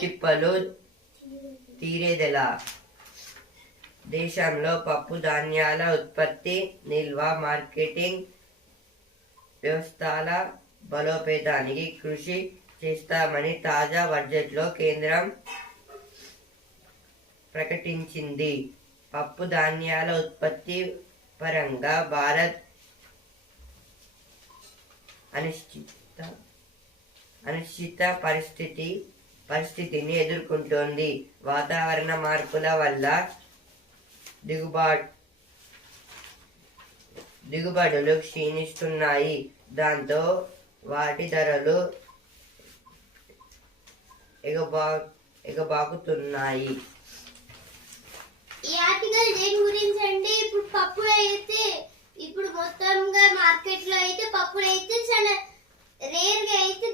తిప్పలు తీరేదెలా? దేశంలో పప్పు ధాన్యాల ఉత్పత్తి, నిల్వ, మార్కెటింగ్ వ్యవస్థల బలోపేతానికి కృషి చేస్తామని తాజా బడ్జెట్లో కేంద్రం ప్రకటించింది. పప్పు ధాన్యాల ఉత్పత్తి పరంగా భారత్ అనిశ్చిత పరిస్థితిని ఎదుర్కొంటోంది. వాతావరణ మార్పుల వల్ల దిగుబడులు క్షీణిస్తున్నాయి. దాంతో వాటి ధరలు ఎగబాకుతున్నాయి. ఈ ఆర్టికల్ దేని గురించి అంటే ఇప్పుడు మొత్తంగా మార్కెట్ లో అయితే పప్పులు అయితే చాలా రేర్ గా అయితే